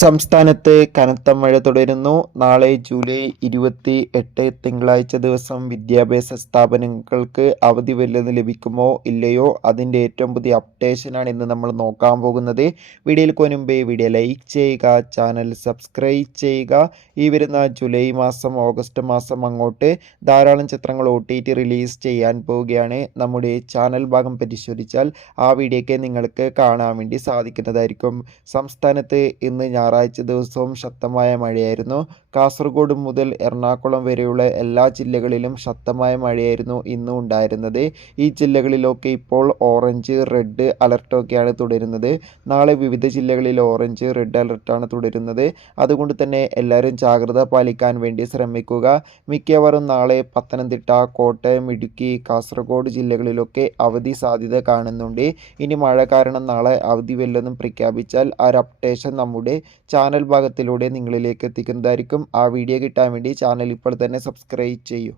സംസ്ഥാനത്ത് കനത്ത മഴ തുടരുന്നു. നാളെ ജൂലൈ 28 തിങ്കളാഴ്ച ദിവസം വിദ്യാഭ്യാസ സ്ഥാപനങ്ങൾക്ക് അവധി വല്ലതും ലഭിക്കുമോ ഇല്ലയോ, അതിൻ്റെ ഏറ്റവും പുതിയ അപ്ഡേഷനാണ് ഇന്ന് നമ്മൾ നോക്കാൻ പോകുന്നത്. വീഡിയോയിൽ മുൻപേ വീഡിയോ ലൈക്ക് ചെയ്യുക, ചാനൽ സബ്സ്ക്രൈബ് ചെയ്യുക. ഈ വരുന്ന ജൂലൈ മാസം ഓഗസ്റ്റ് മാസം അങ്ങോട്ട് ധാരാളം ചിത്രങ്ങൾ OTT റിലീസ് ചെയ്യാൻ പോവുകയാണ്. നമ്മുടെ ചാനൽ ഭാഗം പരിശോധിച്ചാൽ ആ വീഡിയോയ്ക്ക് നിങ്ങൾക്ക് കാണാൻ വേണ്ടി സാധിക്കുന്നതായിരിക്കും. സംസ്ഥാനത്ത് ഇന്ന് ഞായറാഴ്ച ദിവസവും ശക്തമായ മഴയായിരുന്നു. കാസർഗോഡ് മുതൽ എറണാകുളം വരെയുള്ള എല്ലാ ജില്ലകളിലും ശക്തമായ മഴയായിരുന്നു ഇന്നും ഉണ്ടായിരുന്നത്. ഈ ജില്ലകളിലൊക്കെ ഇപ്പോൾ ഓറഞ്ച്, റെഡ് അലർട്ടൊക്കെയാണ് തുടരുന്നത്. നാളെ വിവിധ ജില്ലകളിൽ ഓറഞ്ച്, റെഡ് അലർട്ടാണ് തുടരുന്നത്. അതുകൊണ്ട് തന്നെ എല്ലാവരും ജാഗ്രത പാലിക്കാൻ വേണ്ടി ശ്രമിക്കുക. മിക്കവാറും നാളെ പത്തനംതിട്ട, കോട്ടയം, ഇടുക്കി, കാസർഗോഡ് ജില്ലകളിലൊക്കെ അവധി സാധ്യത കാണുന്നുണ്ട്. ഇനി മഴ കാരണം നാളെ അവധി വല്ലതും പ്രഖ്യാപിച്ചാൽ ആ ഒരു അപ്ഡേഷൻ നമ്മുടെ ചാനൽ ഭാഗത്തിലൂടെ നിങ്ങളിലേക്ക് എത്തിക്കുന്നതായിരിക്കും. ആ വീഡിയോ കിട്ടാൻ വേണ്ടി ചാനൽ ഇപ്പോൾ തന്നെ സബ്സ്ക്രൈബ് ചെയ്യൂ.